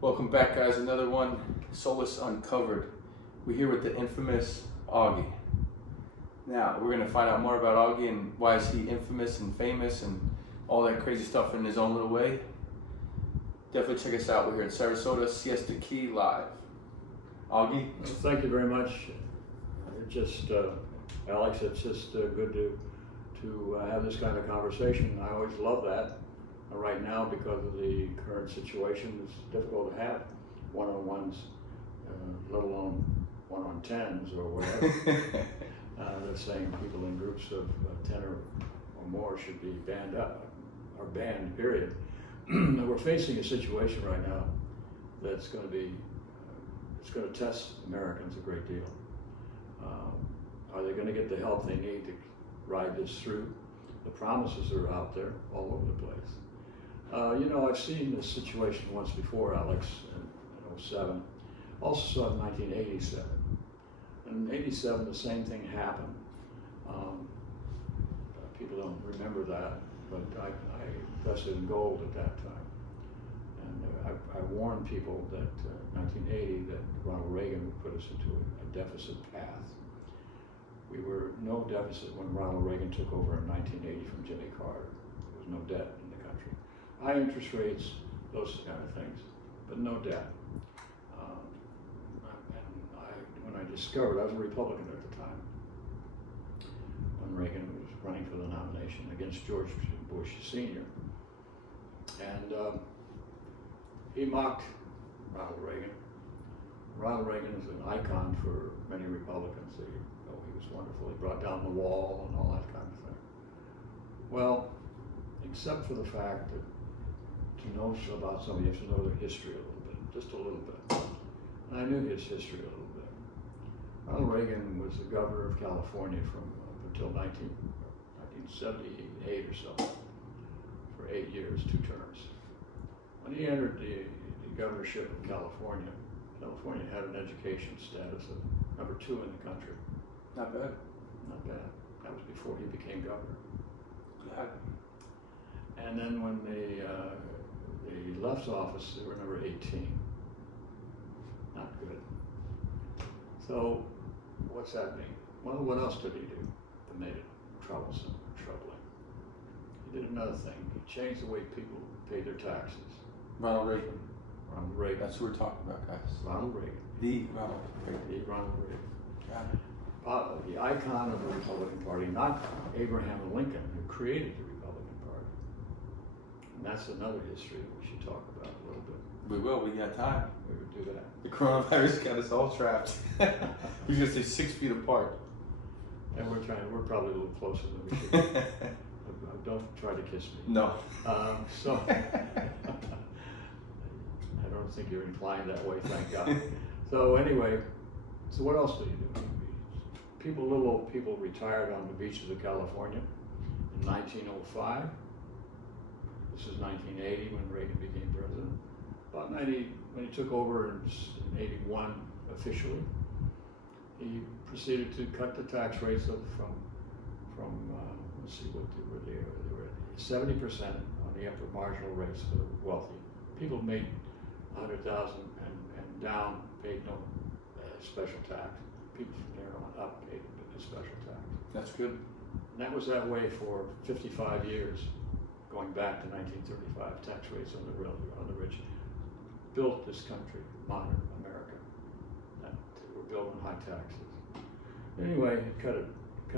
Welcome back, guys. Another one, Solis Uncovered. We're here with the infamous Augi. Now, we're going to find out more about Augi and why is he infamous and famous and all that crazy stuff in his own little way. Definitely check us out. We're here in Sarasota, Siesta Key Live. Augi? Well, thank you very much. Alex, it's just good to have this kind of conversation. I always love that. Right now, because of the current situation, it's difficult to have one-on-ones, let alone one-on-tens or whatever. They're saying people in groups of 10 or more should be banned up, or banned, period. We're facing a situation right now that's going to be, it's going to test Americans a great deal. Are they going to get the help they need to ride this through? The promises are out there all over the place. I've seen this situation once before, Alex, in 07. Also saw it in 1987. In 87, the same thing happened. People don't remember that, but I invested in gold at that time. And I warned people that 1980, that Ronald Reagan would put us into a deficit path. We were no deficit when Ronald Reagan took over in 1980 from Jimmy Carter. There was no debt in the country. High interest rates, those kind of things, but no debt. When I discovered, I was a Republican at the time, when Reagan was running for the nomination against George Bush Sr. And he mocked Ronald Reagan. Ronald Reagan is an icon for many Republicans. He was wonderful. He brought down the wall and all that kind of thing. Well, except for the fact that to know about somebody, you have to know their history a little bit, just a little bit. And I knew his history a little bit. Ronald Reagan was the governor of California from up until 1978 or so, for 8 years, 2 terms. When he entered the governorship of California, California had an education status of number 2 in the country. Not bad. Not bad. That was before he became governor. Glad. And then when they left office, they were number 18. Not good. So, what's that mean? Well, what else did he do that made it troublesome, troubling? He did another thing. He changed the way people paid their taxes. Ronald Reagan. Ronald Reagan. That's what we're talking about, guys. Ronald Reagan. The Ronald Reagan. The Ronald Reagan. Got it. The icon of the Republican Party, not Abraham Lincoln, who created the Republican Party. And that's another history we should talk about a little bit. We will. We got time. We would do that. The coronavirus got us all trapped. We're going to stay 6 feet apart. And we're probably a little closer than we should. Don't try to kiss me. No. So, I don't think you're inclined that way, thank God. So anyway, so what else do you do? Little old people retired on the beaches of California in 1905. This is 1980 when Reagan became president. About 90, when he took over in 81 officially, he proceeded to cut the tax rates from let's see what they were 70% on the upper marginal rates for the wealthy. People made 100,000 and down paid no special tax. People from there on up paid a special tax. That's good. And that was that way for 55 years, going back to 1935. Tax rates on the rich built this country, modern America. That were built on high taxes. Anyway, it cut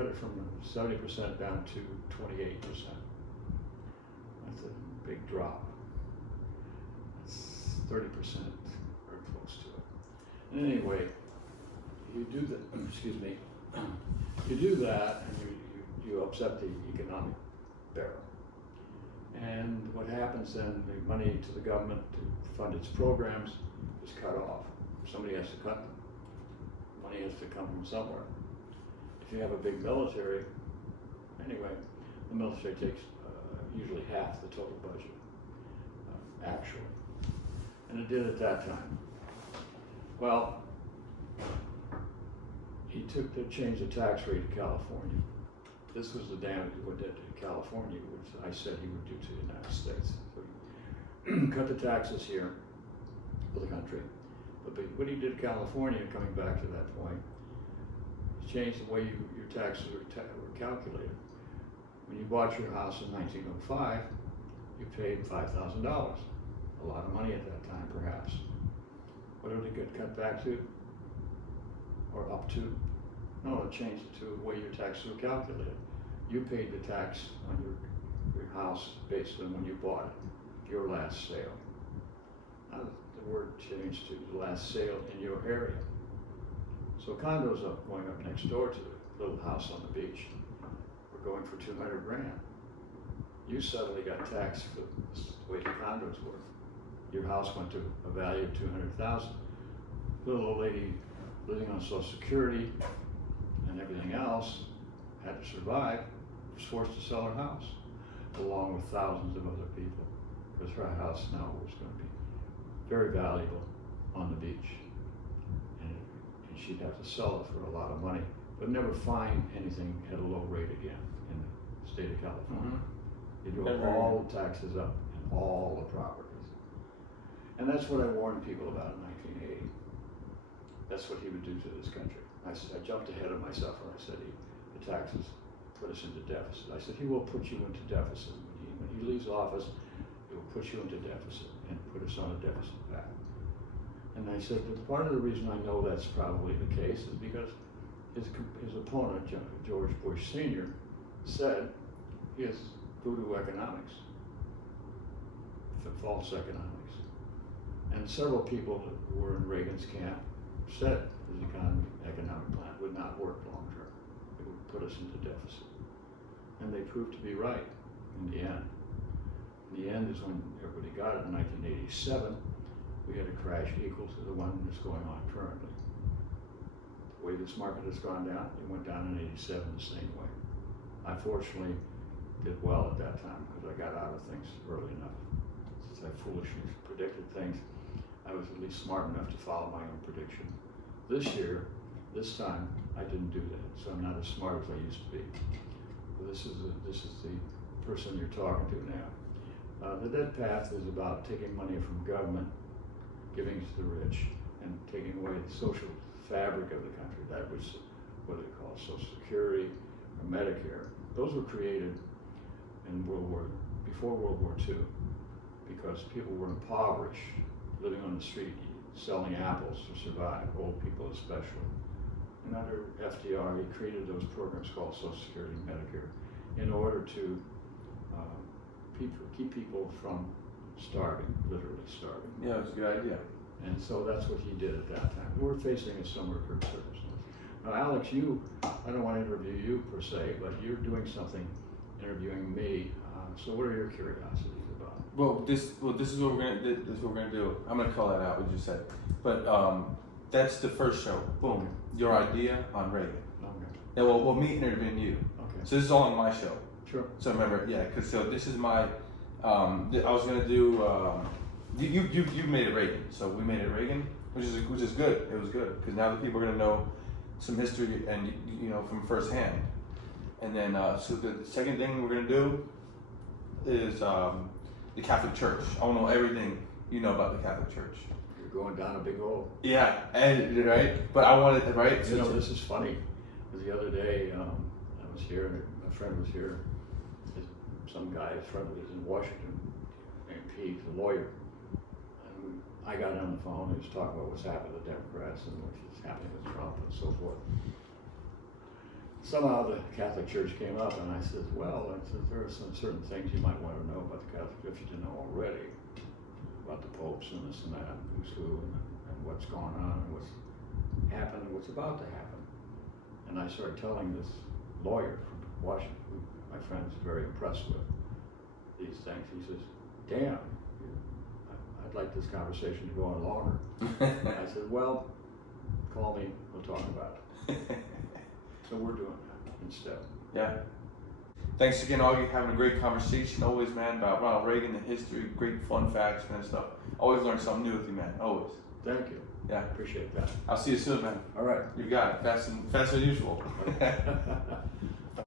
it from 70% down to 28%. That's a big drop. That's 30%, or close to it. And anyway, you do that. Excuse me. You do that, and you upset the economic barrel. And what happens then? The money to the government to fund its programs is cut off. Somebody has to cut them. Money has to come from somewhere. If you have a big military, anyway, the military takes usually half the total budget, actually. And it did at that time. Well, he changed the tax rate in California. This was the damage what did to California, which I said he would do to the United States. So he cut the taxes here, of the country. But what he did in California, coming back to that point, he changed the way your taxes were calculated. When you bought your house in 1905, you paid $5,000. A lot of money at that time, perhaps. What did it get cut back to? Or up to? No, it changed it to the way your taxes were calculated. You paid the tax on your house based on when you bought it, your last sale. Now the word changed to the last sale in your area. So condos going up next door to the little house on the beach were going for 200 grand. You suddenly got taxed for the way the condos were. Your house went to a value of 200,000. Little old lady living on Social Security and everything else had to survive, was forced to sell her house, along with thousands of other people, because her house now was going to be very valuable on the beach. And she'd have to sell it for a lot of money, but never find anything at a low rate again in the state of California. They do all the taxes up and all the properties. And that's what I warned people about in 1980. That's what he would do to this country. I jumped ahead of myself when I said the taxes put us into deficit. I said he will put you into deficit. When he leaves office, he will put you into deficit and put us on a deficit path. And I said, but part of the reason I know that's probably the case is because his opponent, George Bush Sr., said he has voodoo economics, false economics. And several people who were in Reagan's camp said his economic plan would not work long term. It would put us into deficit. And they proved to be right in the end. In the end is when everybody got it in 1987. We had a crash equal to the one that's going on currently. The way this market has gone down, it went down in 87 the same way. I fortunately did well at that time because I got out of things early enough. Since I foolishly predicted things, I was at least smart enough to follow my own prediction. This year, this time, I didn't do that, so I'm not as smart as I used to be. But this is the person you're talking to now. The dead path is about taking money from government, giving it to the rich, and taking away the social fabric of the country. That was what they call Social Security or Medicare. Those were created in before World War II, because people were impoverished, living on the street, selling apples to survive, old people especially. And under FDR, he created those programs called Social Security and Medicare in order to keep people from starving, literally starving. Yeah, it was a good idea. And so that's what he did at that time. We were facing a similar circumstance. Now, Alex, I don't want to interview you per se, but you're doing something, interviewing me. So what are your curiosities about? Well, this is what we're gonna do. I'm gonna call that out what you said. But that's the first show. Boom, your idea on Reagan. Okay. Yeah, well, me interviewing you. Okay. So this is all on my show. Sure. So remember, yeah, because so this is my. I was gonna do. You made it Reagan, so we made it Reagan, which is good. It was good because now the people are gonna know some history and from firsthand. And then so the second thing we're gonna do is the Catholic Church. I want to know everything you know about the Catholic Church. You're going down a big hole. Yeah, and right. But I wanted right. You know, this is funny. Because the other day I was here, and a friend was here. Some guy, a friend was in Washington, named Pete, a lawyer. And I got on the phone. He was talking about what's happened to the Democrats and what's happening with Trump and so forth. Somehow the Catholic Church came up, and I said, well, there are some certain things you might want to know about the Catholic Church you didn't know already, about the popes and this and that, and who's who, and what's going on, and what's happened, and what's about to happen. And I started telling this lawyer from Washington, who my friend is very impressed with these things. He says, damn, I'd like this conversation to go on longer. I said, well, call me, we'll talk about it. So we're doing that instead. Yeah. Thanks again, Augie. Having a great conversation always, man, about Ronald Reagan, the history, great fun facts and stuff. Always learn something new with you, man. Always. Thank you. Yeah. Appreciate that. I'll see you soon, man. All right. You got it. Fast as usual.